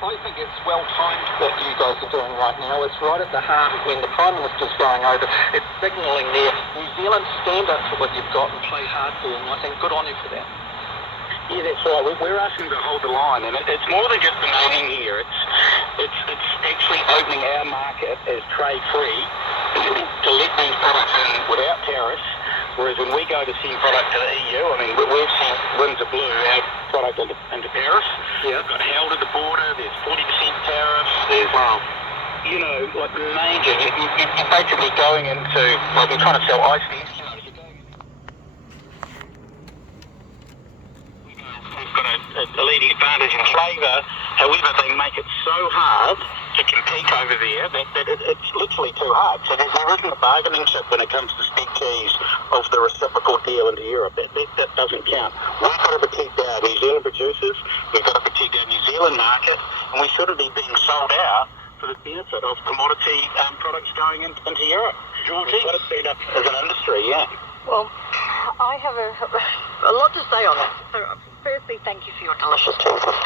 I think it's well timed what you guys are doing right now. It's right at the heart of when the Prime Minister's going over. It's signalling there. New Zealand, stand up for what you've got and play hardball, and I think good on you for that. Yeah, that's right. We're asking to hold the line, and it's more than just the naming here. It's actually opening our market as trade-free to let these products in without tariffs. Whereas when we go to send product to the EU, I mean, we've sent Windsor Blue, our product into Paris. Yeah. Got held at the border. There's 40% tariffs. There's, you know, like major. You're basically going into, like, we're trying to sell ice there. You know, you're going into. We've got a leading advantage in flavour. However, they make it so hard to compete over there that it's literally too hard. So there isn't a bargaining chip when it comes to spec keys of the reciprocal deal into Europe. That doesn't count. We've got to protect our New Zealand producers. We've got to protect our New Zealand market, and we shouldn't be being sold out for the benefit of commodity products going into Europe. Georgie? We've got to stand up as an industry, yeah. Well, I have a lot to say on that. So, firstly, thank you for your delicious cheeses.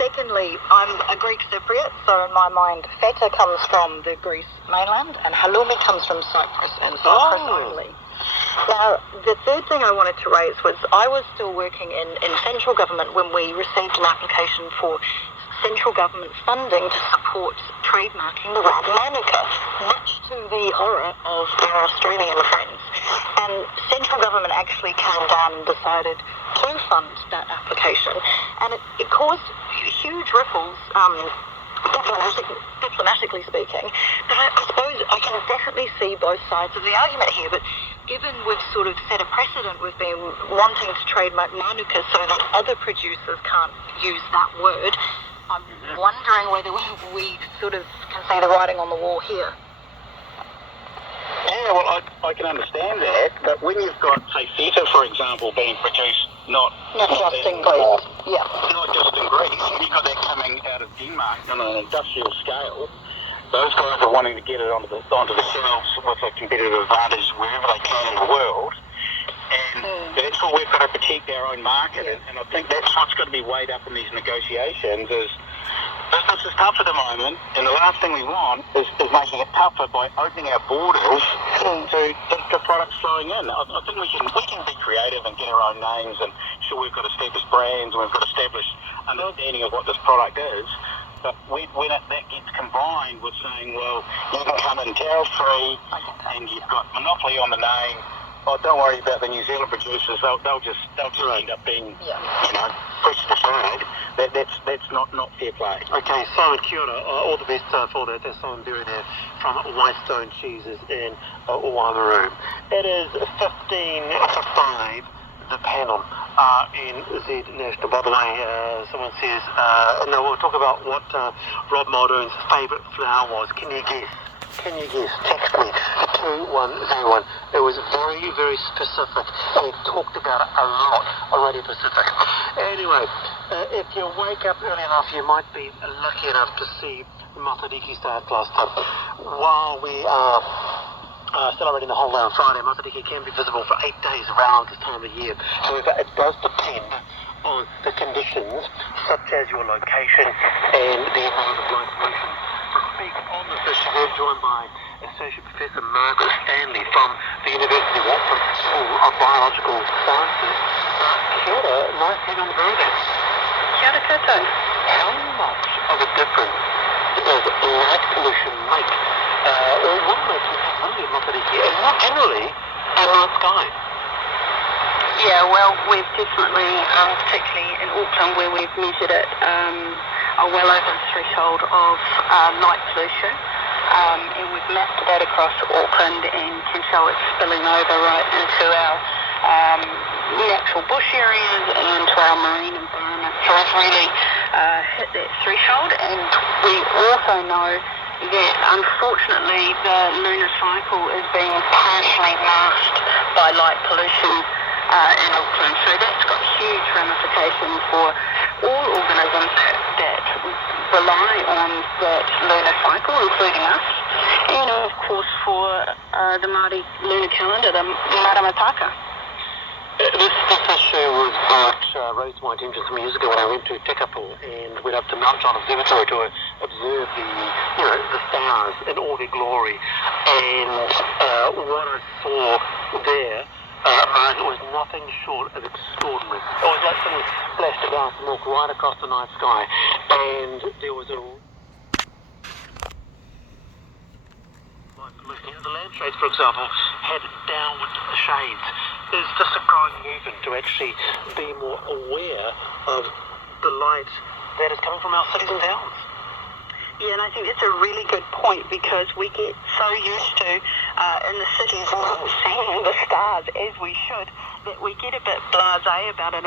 Secondly, I'm a Greek Cypriot, so in my mind, feta comes from the Greece mainland and halloumi comes from Cyprus and Cyprus only. Now, the third thing I wanted to raise was I was still working in central government when we received an application for central government funding to support trademarking the word Manuka, much to the horror of our Australian friends. And central government actually came down and decided to fund that application. And it caused huge ripples, diplomatically speaking. But I suppose I can definitely see both sides of the argument here. But given we've sort of set a precedent with them wanting to trademark Manuka so that other producers can't use that word, I'm wondering whether we sort of can see the writing on the wall here. Yeah, well, I can understand that, but when you've got, say, feta, for example, being produced not just in Greece, yeah. Not just in Greece, you've got that coming out of Denmark on an industrial scale. Those guys are wanting to get it onto the shelves with a competitive advantage wherever they can in the world. And that's why we've got to protect our own market, and I think that's what's got to be weighed up in these negotiations is business is tough at the moment, and the last thing we want is making it tougher by opening our borders to products flowing in. I think we can be creative and get our own names, and sure, we've got established brands and we've got established understanding of what this product is. But when that gets combined with saying, well, you can come in tariff-free and you've got monopoly on the name, oh, don't worry about the New Zealand producers. They'll just end up being, pushed aside. That's not fair play. Okay, Simon, kia ora. All the best for that. That's Simon Berry there from Whitestone Cheeses in Wanneroo. It is 15:05. The panel in Z National. By the way, someone says, no, we'll talk about what Rob Muldoon's favourite flower was. Can you guess? Text me 2101. It was very, very specific. We talked about it a lot on Radio Pacific. Anyway, if you wake up early enough, you might be lucky enough to see the Matariki Star Cluster. While we are celebrating the whole day on Friday, Matariki can be visible for 8 days around this time of year. However, it does depend on the conditions, such as your location and the amount of light pollution. To speak on this issue, we're joined by Associate Professor Margaret Stanley from the University of Auckland School of Biological Sciences. Kia ora, nice to have you on the program. Kia ora koutou. How much of a difference does light pollution make, or what makes it really Matariki, and more generally, in our sky? Yeah, well, we've definitely, particularly in Auckland where we've measured it, are well over the threshold of light pollution. And we've mapped that across Auckland and can show it spilling over right into our natural bush areas and to our marine environment. So it's really hit that threshold, and we also know that unfortunately the lunar cycle is being partially masked by light pollution in Auckland. So that's got huge ramifications for all organisms that rely on that lunar cycle, including us, and of course for the Māori lunar calendar, the Maramataka. This issue was what raised my attention some years ago when I went to Tecsun and went up to Mount John Observatory to observe the stars in all their glory. And what I saw there was nothing short of extraordinary. It was like someone splashed a glass of milk right across the night sky, and there was a... The landscapes, for example, had downward shades. Is this a growing movement to actually be more aware of the light that is coming from our cities and towns? Yeah, and I think that's a really good point, because we get so used to, in the cities, not seeing the stars as we should, that we get a bit blasé about it